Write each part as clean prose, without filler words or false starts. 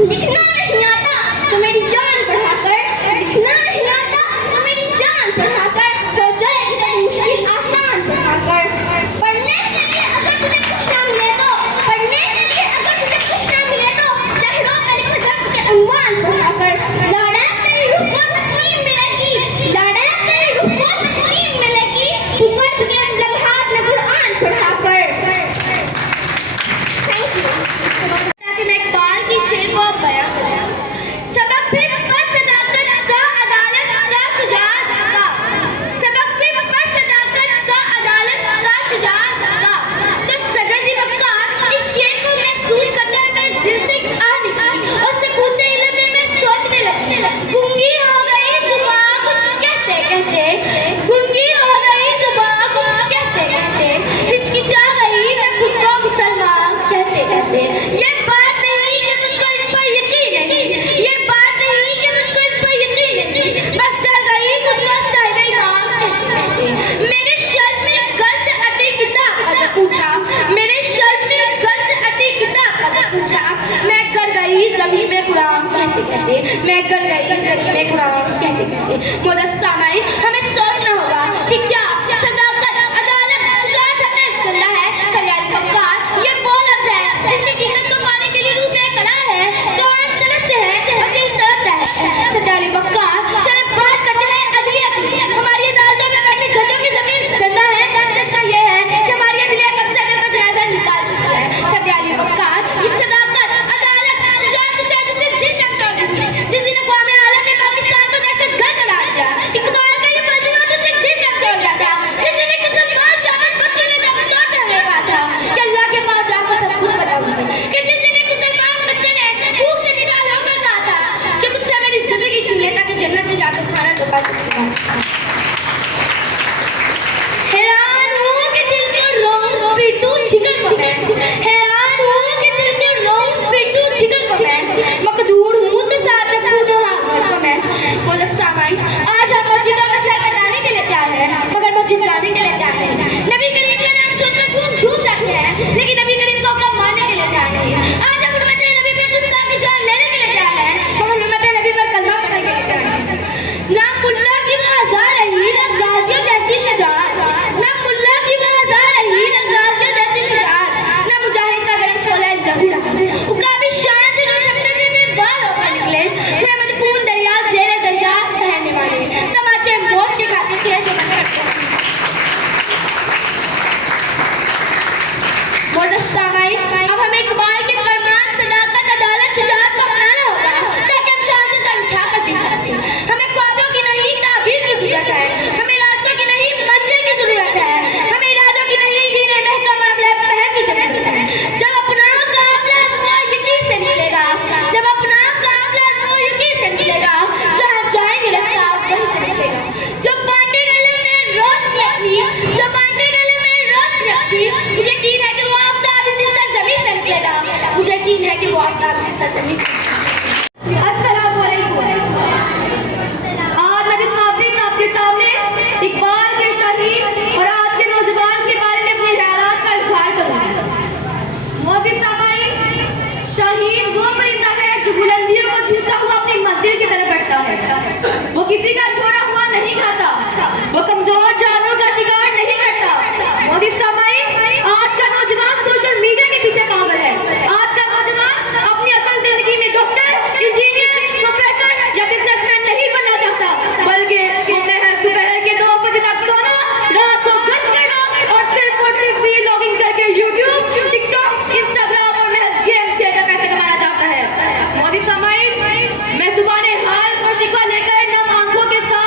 लिखना नहीं आता तो मेरी जान बढ़ाकर, लिखना नहीं आता तो मेरी जान बढ़ाकर, हो जाएगी तेरी मुश्किल आसान बढ़ाकर। पढ़ने के लिए अगर तुझे कुछ ना मिले तो, पढ़ने के लिए अगर तुझे कुछ ना मिले तो, लहरों में लिख दर्द के उन्वान बढ़ाकर। लाड़ा तेरी रूह को तकसीम मिलेगी, लाड़ा तेरी रूह को तकसीम मिलेगी, तू पढ़ के लम्हात में कुरान पढ़ाकर। Thank you. ताकि मैं इकबाल की शेर को बयां करूं। सबक फिर पर सदाकत का, अदालत का, शुजाअत का। सबक फिर पर सदाकत का, अदालत का, शुजाअत का। तो सदर वक़्कार इस शेर को महसूस करते हुए मेरे दिल से एक आह निकली और सकूत इल्म में मैं सोचने लगी। गूंगी हो गई जुबां कुछ कहते कहते, गूंगी हो गई जुबां कुछ कहते कहते, हिचकिचा गई मैं खुद को मुसलमान कहते कहते। ये बात नहीं कि मुझको इस पर यकीन नहीं, ये बात नहीं कि मुझको इस पर यकीन नहीं, बस डर गई खुद को साहिब ईमान कहते कहते। मेरे शर्त में घर से अटी किताब का जब पूछा, मेरे शर्त में घर से अटी किताब का जब पूछा, मैं कर गई ज़मीन में कुरान कहते कहते, मैं कर गई ज़मीन में कुरान कहते कहते। मोहतरम सामाईन, हमें सोचना होगा कि क्या सदाकत, अदालत, शुजाअत हमें जिंदा है। सरियाली वक़्कार ये वो लफ्ज़ है जिनकी हकीकत को पाने के लिए रूह में कला है, तो आँख तरसते हैं और दिल तरसता है। सरियाली वक़्कार, चलो बात करते हैं अदलिया की। हमारी अदालतों में बैठे जजों की ज़मीन जिंदा है। सच्चाई ये है कि हमारी अदलिया कब से अदल का जनाजा निकाल चुकी है। सरियाली वक़्कार, इस सदाकत, अदालत, शुजाअत शायद उसे दिन तक तोड़ दी थी जिस दिन अक़वाम आलम ने पाकिस्तान को दहशतगर्द करार दिया। इकबाल का ये मजमूआ तो उसे दिन तक तोड़ दिया था जिस दिन एक मुसलमान शामिल बच्चे ने दम तोड़ते हुए कहा था कि अल्लाह के पास जाकर सब कुछ बताऊंगी, कि जिस दिन एक मुसलमान बच्चे ने भूख से निकाल होकर कहा था कि मुझसे मेरी जिंदगी छीन ले ताकि जन्नत में जाकर खाना तो पा सकूं। हैरान हूँ कि दिल को रोऊं पीटूं जिगर को मैं, हैरान हूँ कि दिल को रोऊं पीटूं जिगर को मैं, मकदूर हूँ तो साथ रखूं दोहार को मैं। बोलो सामाईन, आज हम मस्जिदों में सर कटाने के लिए तैयार हैं मगर मस्जिद जाने के लिए तैयार नहीं। नबी करीम का नाम सुनकर झूम झूम जाते हैं लेकिन नबी करीम को कब मानने के लिए तैयार नहीं है। आज हम हुर्मत नबी पर दुश्मन की जान लेने के लिए तैयार हैं मगर हुर्मत नबी पर कलमा पढ़ने के लिए तैयार नहीं। ना मुल्ला की वो आज़ार रही ना गाजियों जैसी शुजाअत, ना मुल्ला की वो आज़ार रही ना गाजियों जैसी शुजाअत, ना मुजाहिद का गरम शोला लहू रहा। उकाबी शान से जो झंडे से बेबार होकर निकले वे मदफून दरिया ज़ेरे दरिया बहने वाले, तमाचे मौत के खाते थे जो बन करते हैं। मोहतरम सामाईन, अब हमें इकबाल के फरमान, सदाकत, अदालत, शुजाअत को अपनाना होगा ताकि हम शान से सर उठाकर जी सकें। हमें ख्वाबों की नहीं ताबीर की जरूरत है, हमें रास्तों की नहीं मंजिल की जरूरत है, हमें इरादों की नहीं दीने महकम मामला फहम की जरूरत है। जब अपना काफिला वो यकीन से निकलेगा, जब अपना काफिला वो यकीन से निकलेगा, जहाँ जाएंगे रास्ता वहीं से निकलेगा। जो बांटे गले में रोशनी अपनी, जो बांटे गले में रोशनी अपनी, मुझे यकीन है कि वो आफ़ताब इसी सरज़मीं से निकलेगा, मुझे यकीन है कि वो आफ़ताब इसी सरज़मीं से निकलेगा। अस्सलामु अलैकुम। आज मैं बिस्माफिक आपके सामने इकबाल के शहीद और आज के नौजवान के बारे में अपने ख्यालात का इज़हार करूँगी। मोहतरम सामाईन, शहीद वो परिंदा है जो बुलंदियों को छूता हुआ अपनी मंजिल की तरफ बढ़ता है। वो किसी का छोड़ा हुआ नहीं खाता, वो कमजोर जानवरों का शिकार नहीं करता। मोहतरम सामाईन, आज का नौजवान सोशल मीडिया के पीछे पागल है। आज का नौजवान अपनी असल जिंदगी में डॉक्टर, इंजीनियर, प्रोफेसर या बिजनेसमैन नहीं बनना चाहता, बल्कि वो महज दोपहर के 9 बजे तक सोना, रात को गश्त करना और सिर्फ व्लॉगिंग करके यूट्यूब, टिकटॉक, इंस्टाग्राम और महज गेम्स खेलकर पैसे कमाना चाहता है। मोहतरम सामाईन, मैं ज़ुबान हाल और शिकवा लेकर नम आंखों के साथ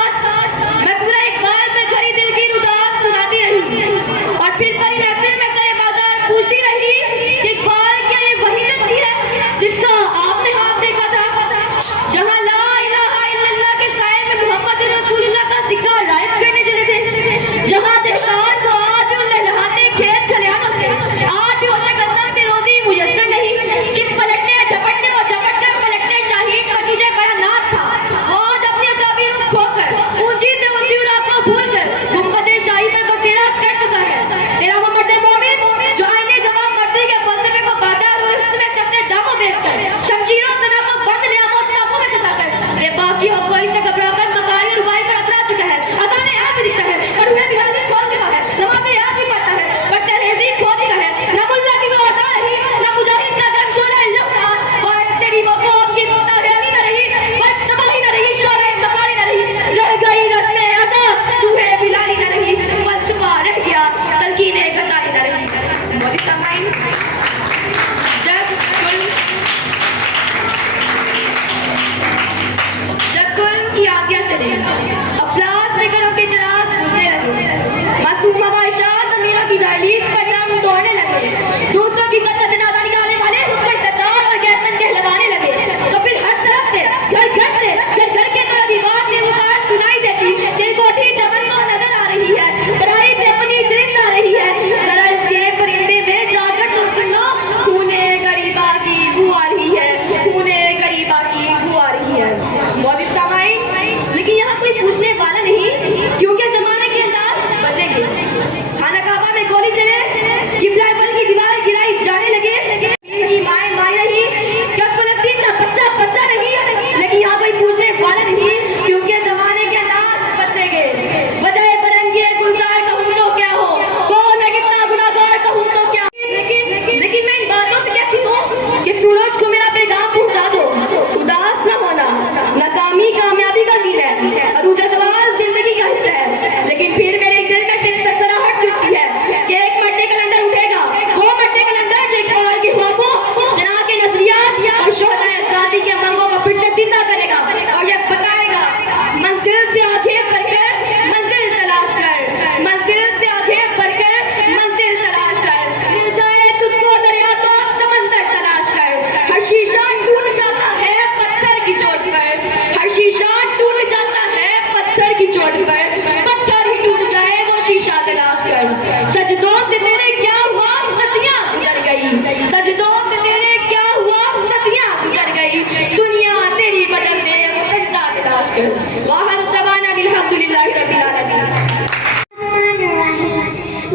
अल्हम्दुलिल्लाहि रब्बिल आलमीन।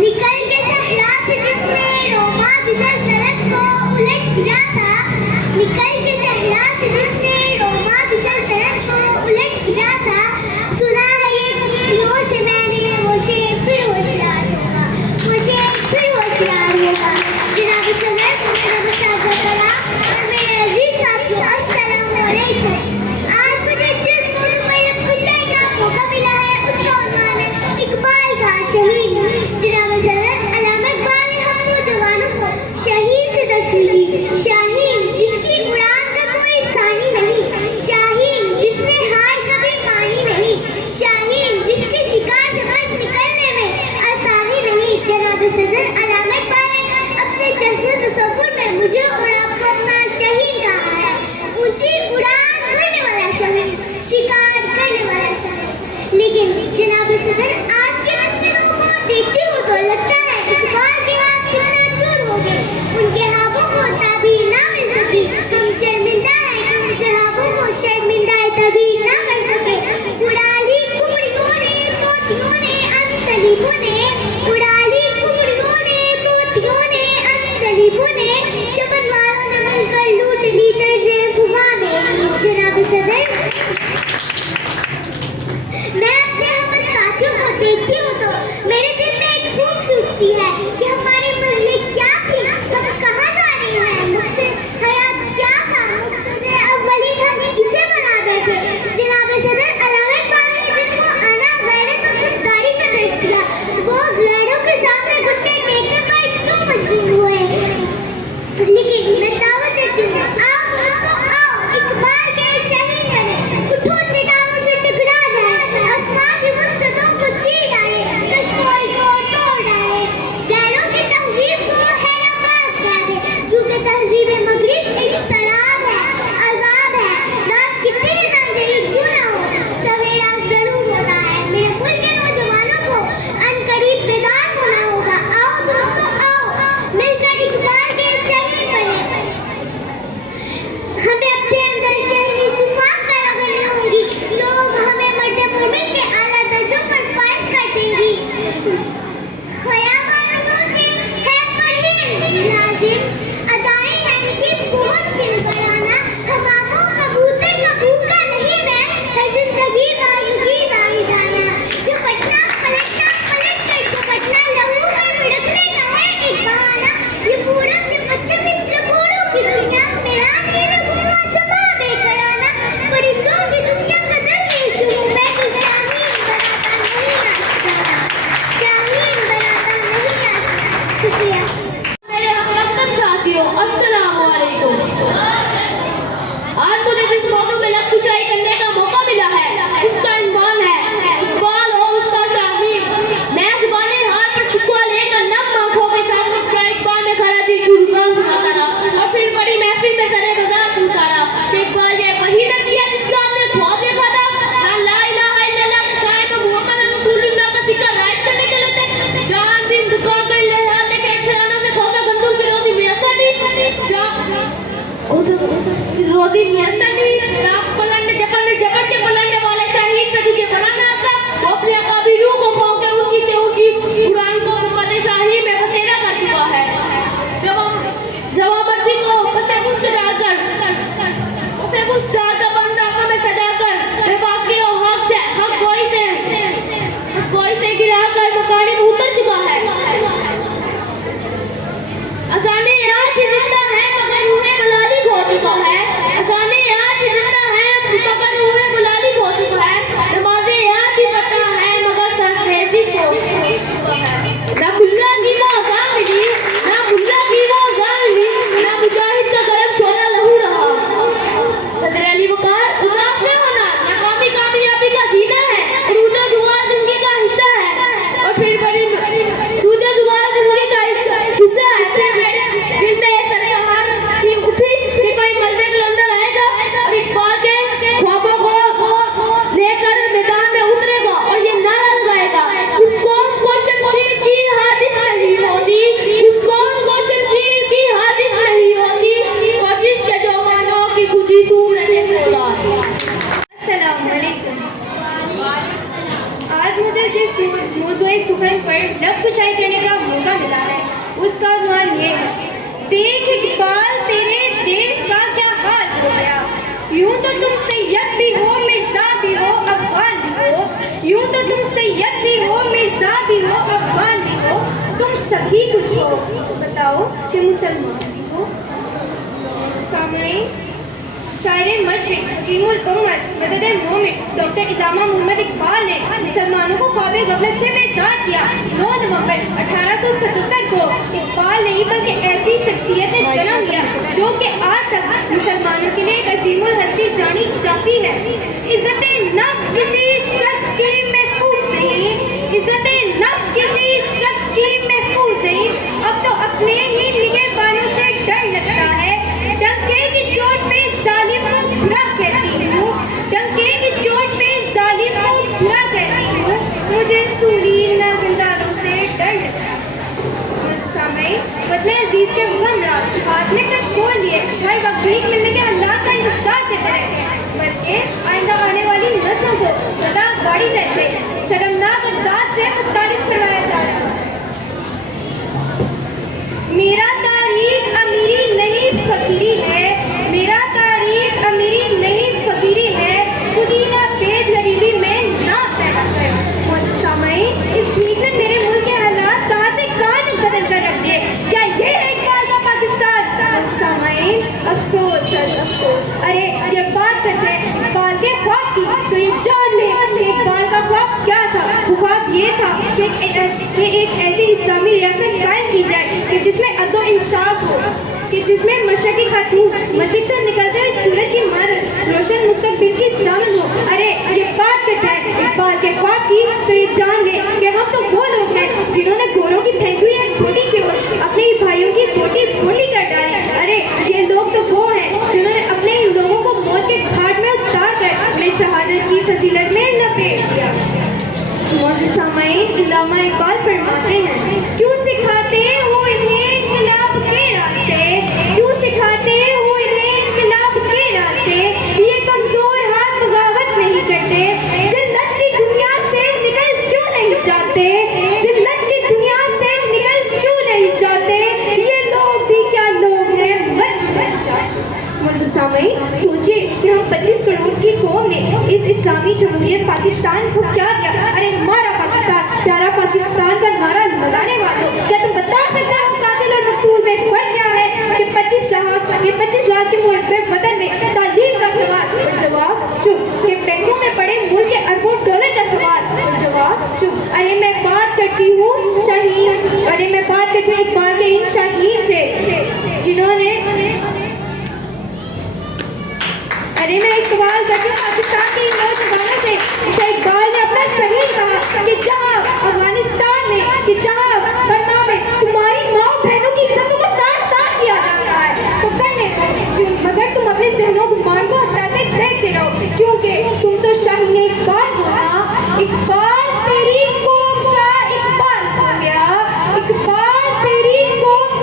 निकल के सहरा से जिसने रोमा बिजल तरफ को उलट दिया था, निकल के सहरा से जिसने रोमा बिजल तरफ को उलट दिया था, सुना है ये खुशियों से मैंने वो शेर फिर होशियार होगा, वो शेर फिर होशियार होगा। जनाब सदर मोहतरम साहब तला और मेरे अजीज साथियों, अस्सलाम वालेकुम। आज मुझे जिस मौजू पर खुशी का मौका मिला है उसका उन्वान है इकबाल का शहीद। जनाब सदर अल्लामा इकबाल ने हम नौजवानों को शहीद से तस्वीर दी। शाहीन जिसकी उड़ान का कोई सानी नहीं, शाहीन जिसने हार कभी मानी नहीं, शाहीन जिसके शिकार से बच निकलने में आसानी नहीं। जनाब सदर अल्लामा इकबाल ने अपने जज्बे तसव्वुर में मुझे और आपको अपना शहीद कहा है। ऊंची उड़ान भरने वाला शहीद, शिकार करने वाला शहीद। लेकिन जनाब सदर आज के नस्लों को देखते हो तो लगता है इकबाल के हाथ कितना चूर हो गए, उनके हाथों को ताबीर ना मिल सकी। हम शर्मिंदा हैं कि उनके हाथों को शर्मिंदा ताबीर ना कर सके। उड़ाली कुमड़ियों ने तोतियों ने अनसलीबों ने, उड़ाली कुमड़ियों ने तोतियों ने अनसलीबों ने, चमन वालों ने मिलकर लूट ली तर्ज़े हुआ मेरी। जनाब सदर मैं अपने हम साथियों को देखती हूँ तो मेरे दिल में एक भूख सूझती है कि हमारी मंजिल क्या थी, हम कहाँ जा रहे हैं, मकसद हयात क्या था, मकसद अव्वली हम किसे बना बैठे। जनाब सदर अल्लामा इकबाल ने जिनको आना गैरत और खुददारी का दर्ज दिया, वो गैरों के सामने घुटने टेकने पर क्यों मजबूर हुए। लेकिन मैं दावत देती हूँ, आओ दोस्तों आओ, इकबाल के शहीद बने, उठो चट्टानों से टकरा जाए, आसमान की वसतों को चीर डाले, कश्कोल को तोड़ डाले, गैरों की तहजीब को हैरा पार कर दे। क्योंकि तहजीब मगरिब एक शराब है, अजाब है, रात कितनी ही अंधेरी क्यों ना हो, सवेरा जरूर होता है। मेरे मुल्क के नौजवानों को अनकरीब बेदार होना होगा। आओ दोस्तों आओ, मिलकर इकबाल के शहीद बने। हमें अपने अंदर शहरी सिफात पैदा करनी होगी जो हमें मर्द मोमिन के आला दर्जों पर फाइज कर देंगी। ख़याबानों से है परहेज़ लाज़िम, अदाएं हैं इनकी बहुत दिल बराना, हवाओं कबूतर का भूखा नहीं मैं, है जिंदगी बाज़ुकी दाई जाना। झपटना पलटना पलट कर झपटना, लहू में मिड़कने का है एक बहाना। ये पूरब के पश्चिम इन चकोरों की दुनिया, मेरा नीर घुमा समा बेकराना, परिंदों की दुनिया का दल है शुरू में, तो शाहीन बनाता नहीं आता, शाहीन बनाता नहीं आता। शुक्रिया। मेरे हमदर्द साथियों, अस्सलाम वालेकुम। आज मुझे जिस मौजू में लफ्ज़शाही करने का मौका मिला है उसका उन्वान है इकबाल और उसका शाहीन। मैं ज़ुबाने हाल पर शिकवा लेकर नम आंखों के साथ मुस्कुरा इकबाल ने खड़ा दिल की रुकान सुनाता रहा और फिर बड़ी महफिल में सरे बाजार पूछा रहा कि इकबाल ये वही नबी है जिसका हमने ख्वाब देखा था, जहाँ ला इलाहा इल्लल्लाह के साहिब मोहम्मद रसूलुल्लाह का जिक्र राइज करने के लिए थे, जहाँ दिन दुकान कर लहराते के छलानों से खोदा गंदम से रोजी मियासा दी, जहाँ रोजी मियासा दी, जहाँ पलटने जबर के पलटने वाले शहीद पे तुझे बनाना आता, वो अपने अकाबी रूह को खो के ऊंची से ऊंची उड़ान को मुकद्दे शाही में बसेरा कर चुका है। जवाबर्दी को उसे बुझ डालकर बंद आंखों में सजाकर बेबाकी और हक गोई से गिराकर मकाने में उतर चुका है। अजाने यार भी जिंदा है मगर रूहे मलाली खो चुका है, अजाने यार मुझे इस मौजूए सुखन पर लब कुशाई करने का मौका मिला है उसका उन्वान ये है, देख इकबाल तेरे देश का क्या हाल हो गया। यूं तो तुम सैयद भी हो, मिर्जा भी हो, अफगान भी हो। यूं तो तुम सैयद भी हो, मिर्जा भी हो, अफगान भी हो। तुम सभी कुछ हो, बताओ कि मुसलमान भी हो। सामईन, शायर मशरिक हकीमुल उम्मत मदद मोमिन डॉक्टर इल्लामा मोहम्मद इकबाल ने मुसलमानों को ख्वाब गफलत से बेदार किया। 9 नवंबर 1877 को इकबाल ने ही बल्कि ऐसी शख्सियत ने जन्म लिया जो कि आज तक मुसलमानों के लिए एक अजीमुल हस्ती जानी जाती है। इज्जत नफ्स किसी शख्स की महफूज नहीं, इज्जत नफ्स किसी शख्स की महफूज नहीं। अब तो अपने ही निगहबानों से डर लगता है। डंके की चोट पे जालिम को बुरा कहती हूँ, डंके की चोट पे जालिम को बुरा कहती हूँ। मुझे सूरी नागंदारों से डर लगता है। बदले अजीज के हुक्मरान हाथ में कशकोल लिए हर वक्त भीख मिलने के हालात का इंतजार करते रहते हैं, बल्कि आइंदा आने वाली नस्लों को सदा गाड़ी जैसे शर्मनाक अंदाज से मुतारिफ करवाया जा रहा है। मेरा तारीख अमीरी नहीं फकीरी है, मेरा तारीख अमीरी नहीं फकीरी है, खुदी ना बेच गरीबी में ना पैदा कर। सामईन, इस भीख ने मेरे मुल्क के हालात कहाँ से कहाँ तक बदल कर रख दिए। क्या ये है इकबाल का पाकिस्तान? सामईन, अफसोस अफसोस। अरे ये बात करते हैं इकबाल के ख्वाब की तो ये जान ले कि इकबाल का ख्वाब क्या था। वो ख्वाब ये था कि एक ऐसी इस्लामी रियासत कायम की जाए कि जिसमें अदल इंसाफ हो, कि जिसमें मशरक़ी खातून मशरिक़ से निकलते हुए सूरज की मदद रोशन मुस्तकबिल की दामन हो। अरे ये बात करता है इकबाल के ख्वाब की तो ये जान ले कि हम तो वो लोग हैं जिन्होंने गोरों की फेंकी हुई एक बोटी के ओर अपने ही भाइयों की बोटी बोली कर डाली। अरे ये लोग तो वो हैं जिन्होंने अपने ही लोगों को मौत के घाट में उतार कर उन्हें शहादत की फजीलत में लपेट दिया। सामईन, इल्लामा इकबाल फरमाते हैं, क्यों सिखाते हो इन्हें इनकलाब के रास्ते, क्यों सिखाते हो इन्हें इनकलाब के रास्ते। ये कमजोर हाथ बगावत नहीं करते, जिल्लत की दुनिया से निकल क्यों नहीं जाते, जिल्लत की दुनिया से निकल क्यों नहीं जाते। ये लोग भी क्या लोग हैं, सामईन, सोचिए कि हम 25 करोड़ की कौम ने इस इस्लामी जमहूरियत पाकिस्तान को क्या दिया। अरे हमारा पाकिस्तान, प्यारा पाकिस्तान का नारा लगाने वालों, क्या तुम बता सकते हो कातिल और मकतूल में फर्क क्या है? कि 25 लाख के मुल्क वतन में तालीम का सवाल और जवाब चुप, कि बैंकों में पड़े मुल्क के अरबों डॉलर का सवाल और जवाब चुप। अरे मैं बात करती हूँ शाहीन, अरे मैं बात करती हूँ इकबाल के इन शाहीन से जिन्होंने, अरे मैं इकबाल करती हूँ पाकिस्तान के नौजवानों से। इकबाल ने अपना शहीद कहा कि जहाँ अफगानिस्तान में, कि जहाँ बर्मा में तुम्हारी माँ बहनों की इज्जतों को तार-तार किया जा रहा है तो करने दो, मगर तुम अपने जहनों गुमान को हटाते देखते रहो, क्योंकि तुम तो शाहीन इकबाल हो ना। इकबाल तेरी कौम का इकबाल हो गया, इकबाल तेरी कौम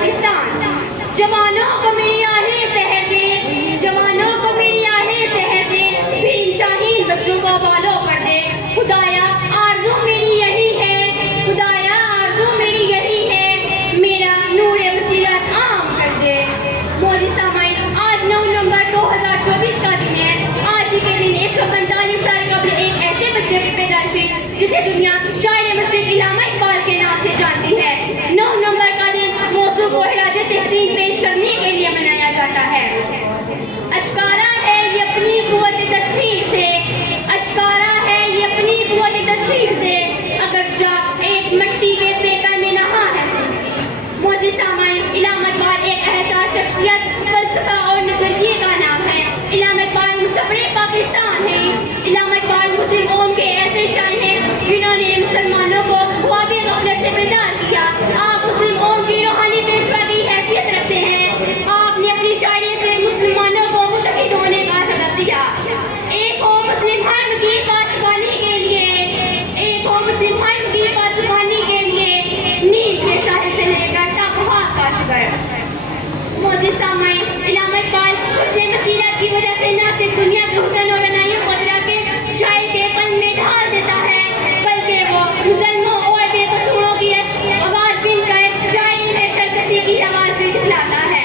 पाकिस्तान। जवानों को मेरी आहें सहर दे, जवानों को मेरी आहें सहर दे, फिर इन शाहीन बच्चों को बालों पर दे। खुदाया आरज़ू मेरी यही है, खुदाया आरज़ू मेरी यही है, मेरा नूर बसीरत आम कर दे। मोदी सामाइन, आज 9 नवंबर 2024 का दिन है। आज ही के दिन 145 साल कबल एक ऐसे बच्चे की पैदाइश हुई जिसे दुनिया शायर मशरिक इल्लामा इकबाल के नाम से जानती है। 9 नवंबर का दिन मौसू को खराज तहसीन पेश करने के लिए मनाया जाता है। अशकारा है ये अपनी कुव्वत तस्वीर से, अशकारा है ये अपनी कुव्वत तस्वीर से, अगर जा एक मिट्टी के पेकर में नहा है जिंदगी। मौजी सामाइन, इल्लामा इकबाल एक ऐसा शख्सियत, फलसफा और नजरिए का नाम है। इल्लामा इकबाल मुस्तफरे पाकिस्तान है। इल्लामा इकबाल मुस्लिम कौम के ऐसे शायर हैं जिन्होंने मुसलमानों को ख्वाब गफलत से बेदार किया। आप मुस्लिम कौम की रूहानी पेशवा की हैसियत रखते हैं। आपने अपनी शायरी से मुसलमानों को मुत्तहिद होने का सबब दिया। एक हो मुस्लिम हर्म की पासबानी के लिए, एक हो मुस्लिम हर्म की पासबानी के लिए, नील के साहिल से लेकर ताबहा का शिगर। मौजूद सामाइन, इल्लामा इकबाल उसने बसीरत की वजह से न सिर्फ दुनिया के हुस्न और अनाइयों को डरा के शायर के कल में ढाल देता है, बल्कि वो मुजल्मों और बेकसूरों की आवाज़ बिनकर शायरी में सरकशी की आवाज़ भी दिखलाता है।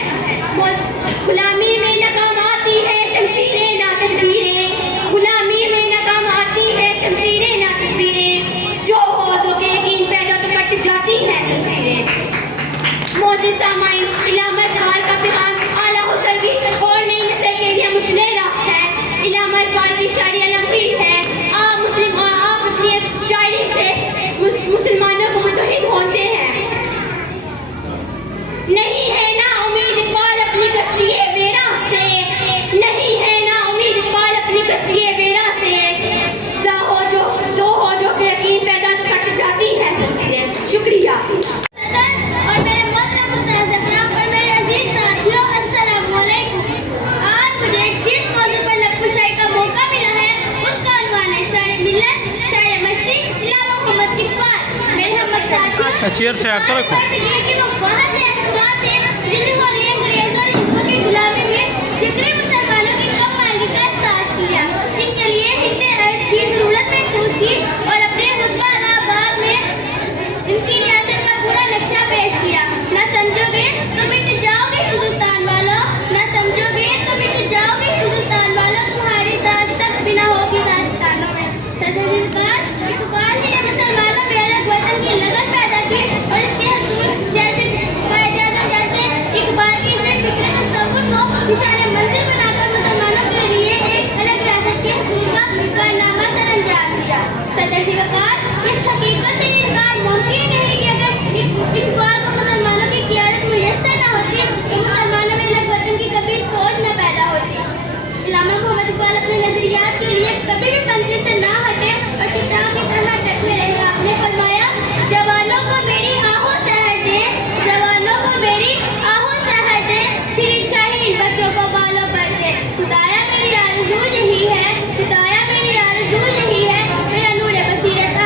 गुलामी में नाकाम आती है शमशीरें ना तदबीरें, गुलामी में नाकाम आती है शमशीरें ना तदबीरें, जो हो तो के यकीन पैदा तो कट जाती है जंजीरें। मौजूद सामाइन, इल्लामा इकबाल का पैगाम आला हुस्न की और नई नस्ल के लिए मुश्किल राह है। इल्लामा इकबाल की शायरी अलमगीर है। आप अपनी शायरी से मुसलमानों को मुत्तहिद होते हैं। नहीं है ना उम्मीद इकबाल अपनी कश्ती-ए वेरा से, नहीं है ना उम्मीद इकबाल अपनी कश्ती-ए वेरा से, जो हो जो के यकीन पैदा तो कट जाती है जंजीरें। शुक्रिया। और मेरे मोहतरम मुस्ताज़-ए-किराम और मेरे अजीज साथियों, अस्सलाम वालेकुम। आज मुझे जिस मौजू पर नक्कुशाई का मौका मिला है उसका उन्वान है शायर मिल्लत, शायर मशरिक इल्लामा मोहम्मद इकबाल। मेरे हम साथियों, चेयर से हटकर रखो। ये कि वो बहुत से अफराद थे जिन्होंने अंग्रेजों और हिंदुओं की गुलामी में जिगरी मुसलमानों की कम मांगी का एहसास किया। इनके लिए हिंदे अर्ज की जरूरत महसूस की और अपने खुतबा इलाहाबाद में इनकी रियासत का पूरा नक्शा पेश किया। न समझोगे तो मिट जाओगे हिंदुस्तान वालों, न समझोगे तो मिट जाओगे हिंदुस्तान वालों, तुम्हारी दास्त तक बिना होगी दास्तानों में। सदर इकबाल ने मुसलमानों में अलग वतन की लगन पैदा की और इसके हसूल जैसे कायदे-आज़म जैसे इकबाल की इस फिक्र तसव्वुर को निशाने मंजिल बनाकर मुसलमानों के लिए एक अलग रियासत के हसूल का कारनामा सरअंजाम दिया। सदर इस हकीकत से इनकार मुमकिन नहीं कि अगर इकबाल को मुसलमानों की क़ियादत मुयस्सर न होती तो मुसलमानों में अलग वतन की कभी सोच न पैदा होती। इल्लामा मोहम्मद इकबाल अपने नजरियात के लिए कभी भी मंजिल से ना हटे और चट्टान की तरह डटे रहे। आपने फरमाया, जवानों को मेरी आहों सहर दे, जवानों को मेरी आहों सहर दे, फिर इन शाहीन बच्चों को बालों पर दे। खुदाया मेरी आरज़ू यही है, खुदाया मेरी आरज़ू यही है, मेरा नूर बसीरत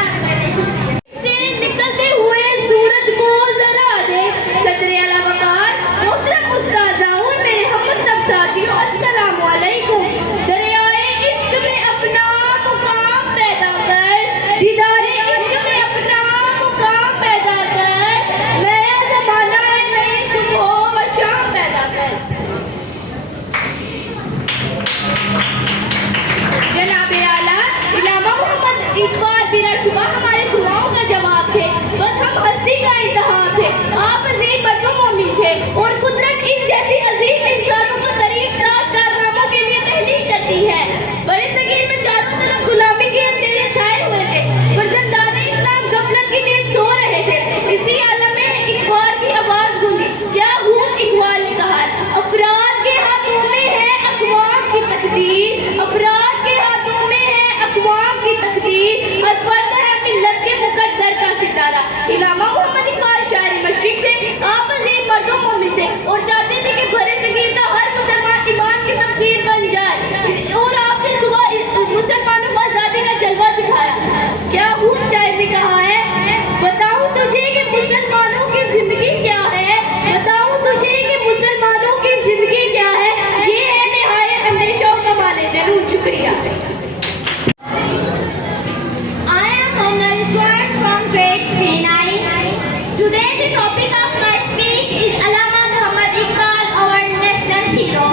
topic of my speech is Allama Muhammad Iqbal, our national hero.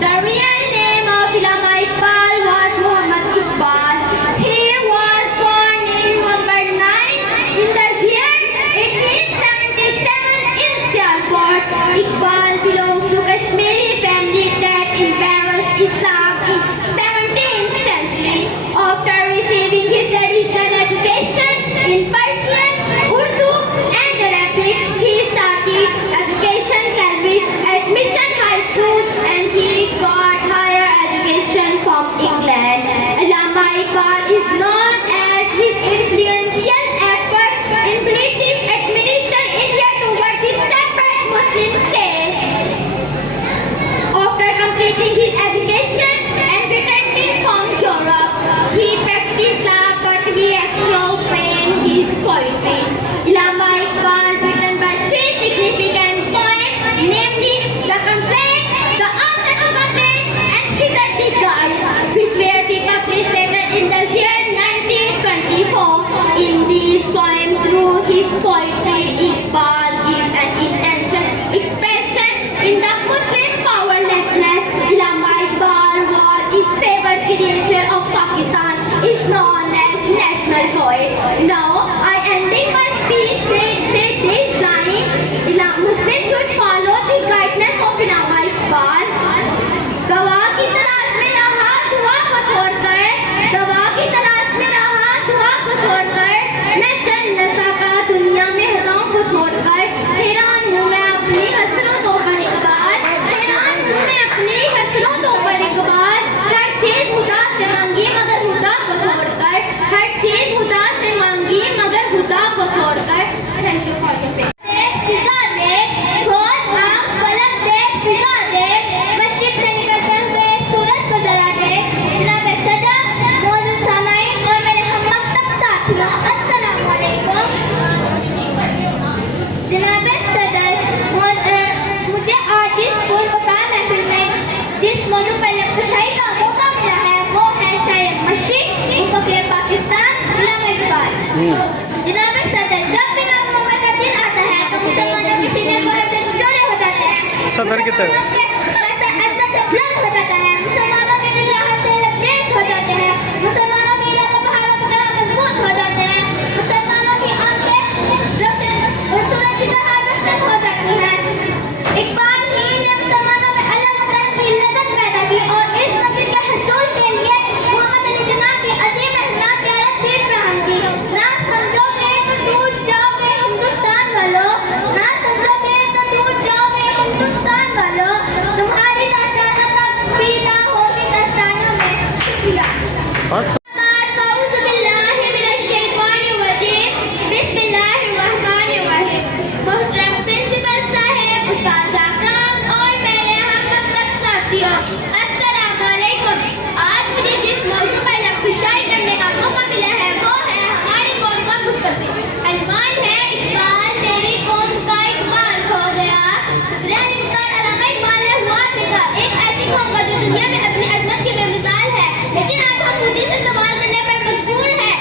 The real name of Allama Iqbal was Muhammad Iqbal. He was born in November 9 in the year 1877 in Sialkot. Iqbal belongs to Kashmiri family that embraced Islam in 17th century. After receiving his traditional education in Persian, Urdu and Arabic, he started education Cambridge at Mission High School and he got higher education from England. Allama Iqbal is known as his influential effort in British administered India toward the separate Muslim state. After completing his education and returning from Europe, he practiced law but he actually framed his poetry. Allama Iqbal written by three significant poems, namely The Complaint, The Answer to Complaint, and Hither the Guide, which were published later in the year 1924. In these poems, through his poetry, Iqbal gives an intention expression in the Muslim powerlessness. Allama Iqbal was his favorite creature of Pakistan, is known as national poet. Now, I ending my speech, say this line, Muslims should follow the guidance of Allama Iqbal. दवा की तलाश में रहा दुआ को छोड़कर, दवा की तलाश में रहा दुआ को छोड़कर, मैं चल न सका दुनिया में हदाओं को छोड़कर, हैरान हूँ मैं अपनी हसरतों पर इकबाल, हैरान हूँ मैं अपनी हसरतों पर इकबाल, हर चीज खुदा से मांगी मगर खुदा को छोड़कर, हर चीज खुदा से मांगी मगर खुदा को छोड़कर. Thank you for your patience. फिजा देख, खोल आँख, पलक देख, फिजा देख, मशरिक से निकलते हुए सूरज को जला देख. जनाब सदर, मौजूद सामाईन और मेरे हम मकतब साथियों, अस्सलाम वालेकुम. जनाब सदर, मुझे आज इस पुरवकार महफिल में जिस मौजूद पर लफ्ज़शाही का मौका मिला है वो है शायर मशरिक मुफक्किर पाकिस्तान अल्लामा इकबाल. जनाब सदर, जब भी नवंबर का दिन आता है तो मुसलमानों के सीने पर जोड़े हो जाते हैं. सदर की तरफ ऐसा अदब से बुलंद हो जाता है. मुसलमानों के दिल राहत से लबरेज हो जाते हैं. मुसलमानों के इरादे पहाड़ों की तरह मजबूत हो जाते हैं. मुसलमानों की आंखें रोशन और सूरज की तरह रोशन हो जाती हैं. इकबाल ही ने मुसलमानों में अलग तरह की लगन पैदा की और इस मंजिल के हसूल के लिए मोहम्मद अली जिन्ना की अजीम रहमत प्यारत भी फराहम की. ना समझोगे तो टूट जाओगे हिंदुस्तान वालों, ना समझोगे तो टूट जाओगे हिंदुस्तान वालों, तुम्हारी दास्ताना तक भी ना होगी दास्तानों में. शुक्रिया. बहुत अऊज़ु बिल्लाहि मिनश शैतानिर रजीम. बिस्मिल्लाहिर्रहमानिर्रहीम. मोहतरम प्रिंसिपल साहब, उस्ताद अकरम और मेरे हम मकतब साथियों, अस्सलाम वालेकुम. आज मुझे जिस मौजू पर लफ्ज़शाही करने का मौका मिला है वो है हमारी कौम का मुस्तकबिल. अनवान है इकबाल तेरी कौम का इकबाल खो गया. सदर इनकार अल्लामा इकबाल ने हुआ देखा एक ऐसी कौम का जो दुनिया में अपनी अजमत की बेमिसाल है, लेकिन आज हम खुदी से सवाल करने पर मजबूर हैं.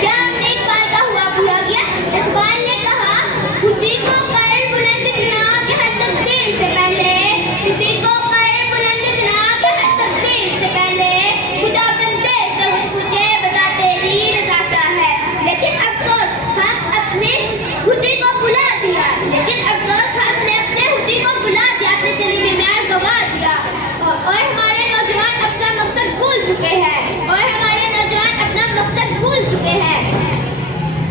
क्या हमने इकबाल का हुआ पूरा किया? इकबाल ने कहा खुदी को कर बुलंद इतना कि हर तकदीर से पहले, खुदी को कर बुलंद इतना कि हर तकदीर से पहले खुदा बंदे से पूछे बता तेरी रज़ा क्या है. लेकिन अफसोस हम अपने खुदी को भुला दिया, लेकिन अफसोस हमने अपने खुदी को भुला दिया, अपने दिली में म्यार गवा दिया और हमारे नौजवान अपना मकसद भूल चुके हैं, और हमारे नौजवान अपना मकसद भूल चुके हैं.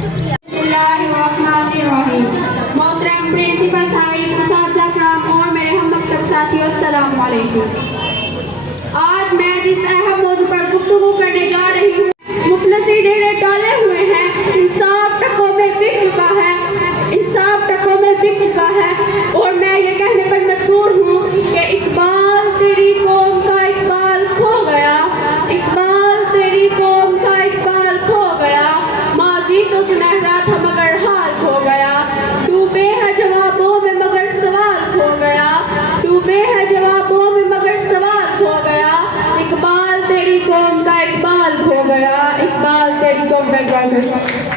शुक्रिया. बिस्मिल्लाहिर्रहमानिर्रहीम. मोहतरम प्रिंसिपल साहिब, उस्ताद अकरम और मेरे हम मकतब साथियों, अस्सलाम वालेकुम. आज मैं जिस अहम मौजू पर गुफ्तगू करने जा रही हूँ, मुफलसी ढेरे डाले हुए हैं, इंसाफ टकों में बिक चुका है, इंसाफ टकों में बिक चुका है. और मैं ये कहने पर मजबूर हूँ कि इकबाल तेरी कौम का इकबाल खो गया, इकबाल तेरी कौम का इकबाल खो गया. माजी तो सुनहरा था मगर हाल खो गया, डूबे हैं जवाबों में मगर सवाल खो गया, डूबे हैं जवाबों में मगर सवाल खो गया. इकबाल तेरी कौम का इकबाल खो गया, इकबाल तेरी कौम का इकबाल खो गया.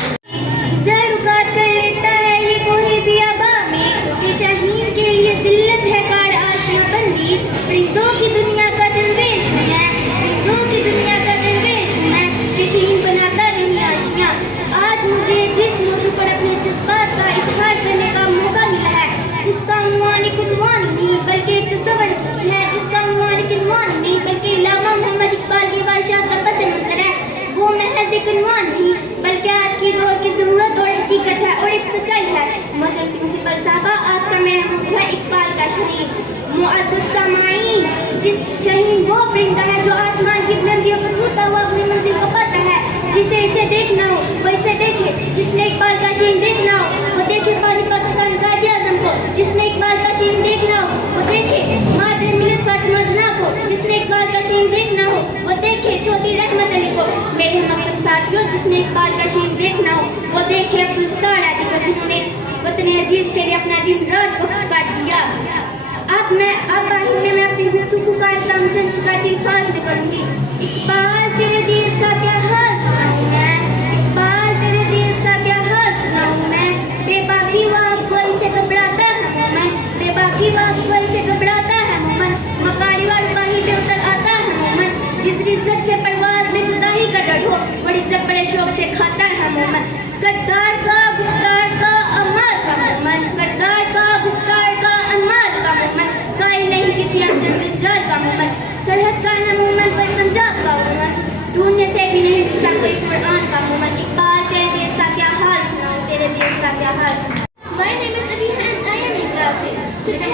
एक अनुमान नहीं बल्कि आज की दौर की जरूरत और हकीकत है और एक सच्चाई है। मोहतरम प्रिंसिपल साहबा, आज का मेरा मौजू है इकबाल का शहीद। मुअज़्ज़ज़ सामाईन, जिस शहीद वो परिंदा है जो आसमान की बुलंदियों को छूता हुआ अपनी मंजिल को पाता है। जिसे इसे देखना हो वो इसे देखे, जिसने इकबाल का शहीद देखना हो वो देखे पानी पाकिस्तान कायदे आज़म को। जिसने इकबाल का शहीद देखना हो वो देखे मादर मिल्लत फातिमा जना को। जिसने इकबाल का शहीद देखना हो वो देखे चौधरी रहमत अली को। मेरे हमवतन साथियों, जिसने इकबाल का शहीद देखना हो वो देखे अब्दुल सत्तार आदि को, जिन्होंने वतन अजीज के लिए अपना दिन रात वक्त काट दिया। अब आइंदे मैं अपनी गुफ्तगू का इख्तिताम चंद शिकायती अल्फाज में करूंगी। इकबाल तेरे देश का क्या हाल सुनाऊं मैं, इकबाल तेरे देश का क्या हाल सुनाऊं मैं। बेबाकी वक्त कोई से घबराता है मोमन, बेबाकी वक्त कोई से घबराता है मोमन। मकारी वाली बाही पे उतर आता है मोमन। जिस रिज़्क़ से परवाज़ में गुदाही का डर हो वो रिज़्क़ बड़े शौक से खाता है मोमन। करदार का गुफ्तार का अमाल का मोमन, करदार का गुफ्तार का अमाल का मोमन। कायल नहीं किसी जंजाल का मोमन, सरहद का है मोमन कोई पंजाब का मोमन। ढूंढने से भी नहीं मिलता कोई कुरान का मोमन। इकबाल तेरे देश का क्या हाल सुनाऊं, तेरे देश का क्या हाल सुनाऊं। My name is Abiha and I am in class 6. Today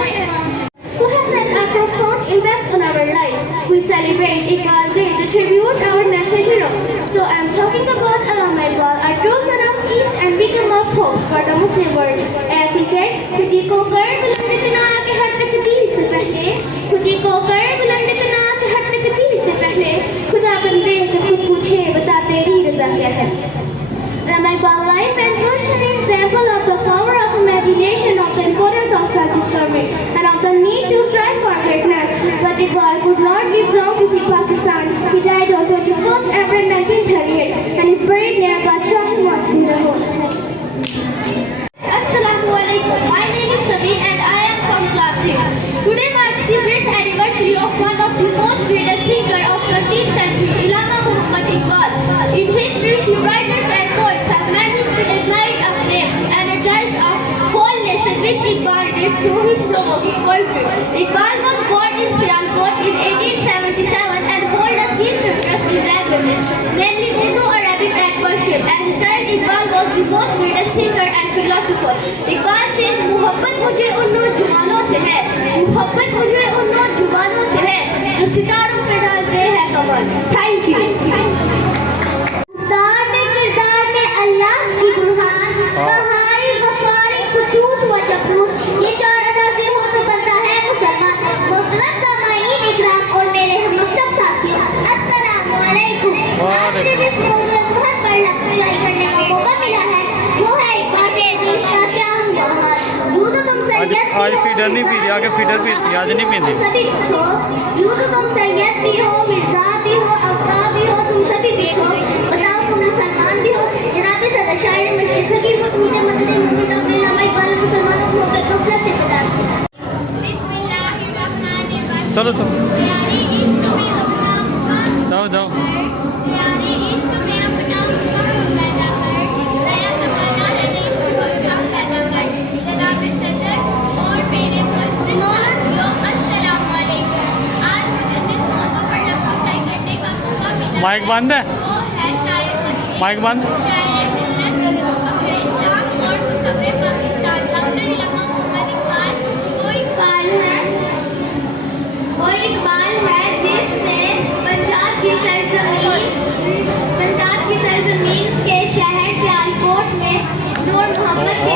who have set a profound impact on our lives. We celebrate Iqbal Day to tribute our national hero. So I am talking about Allama Iqbal, a true son of East and beacon of hope for the Muslim world. As he said, खुद ही को कर बुलंद तना के हर तकदीर से पहले, खुद ही को कर बुलंद तना के हर तकदीर से पहले, खुदा बंदे से खुद पूछे बता तेरी रज़ा क्या है। Allama Iqbal life and verse an example of the power of imagination, of the importance of self-discovery, and of the need to strive for greatness. But Iqbal could not live long to see Pakistan. He died on 21st April 1938 and is buried near Badshahi Mosque in Lahore. Assalamu alaikum. My name is Sabeen and I am from class 6. Today marks the birth anniversary of one of the most greatest thinkers of 20th century, Allama Muhammad Iqbal. In history, few writers and poets have managed to ignite a flame to energize a whole nation, which Iqbal did through his provoking poetry. Iqbal was born in Sialkot in 1877 and hold a keen interest in languages, namely Urdu, Arabic and Persian. As a child, Iqbal was the most greatest thinker and philosopher. Iqbal says, मोहब्बत मुझे उन नौजवानों से है, मोहब्बत मुझे उन नौजवानों से है जो सितारों पे डालते हैं कमर। Thank you. किरदार में अल्लाह की बुरहान, बहारी वफारी कुदूस व जबरूत, ये चार अदा से हो तो बनता है मुसलमान। मोहतरम सामाईन इकराम और मेरे हममकतब साथियों, अस्सलामु अलैकुम। आपसे जिस मौजूद बहुत बड़ा लफ्ज़ करने का मौका मिला है वो है इकबाल तेरे देश का क्या हुआ हाल। यूं तो तुम सैयद आज फीडर नहीं पी रही, आगे फीडर पीती, आज नहीं पीती। सभी पूछो, यूं तो तुम सैयद भी हो, मिर्जा भी हो, अफ्ताब भी हो, तुम सभी पूछो, बताओ तुम मुसलमान भी हो। जनाब सदर शायर मशरिक़ हकीम को तुमने मदद मुमकिन अपने अल्लामा इकबाल मुसलमानों को मौके को फिर से बता दो। बिस्मिल्लाहिर्रहमानिर्रहीम। चलो तो प्यारे इश्क में अपना मुकाम जाओ जाओ। प्यारे इश्क में अपना मुकाम पैदा कर, नया ज़माना है नई सोच पैदा कर। जनाब सदर और मेरे मुअज़्ज़ज़ साथियों, अस्सलामु अलैकुम। आज मुझे जिस मौजू पर लफ्ज़ करने का मौका मिला माइक बंद है, वो है शायर मशरिक़, माइक बंद। शायर मिल्लत, मुफ़क्किर इस्लाम और मुसव्विर पाकिस्तान डॉक्टर अल्लामा मुहम्मद इकबाल। वो इकबाल है जिसने पंजाब की सरजमीन के शहर सियालकोट में नूर मोहम्मद के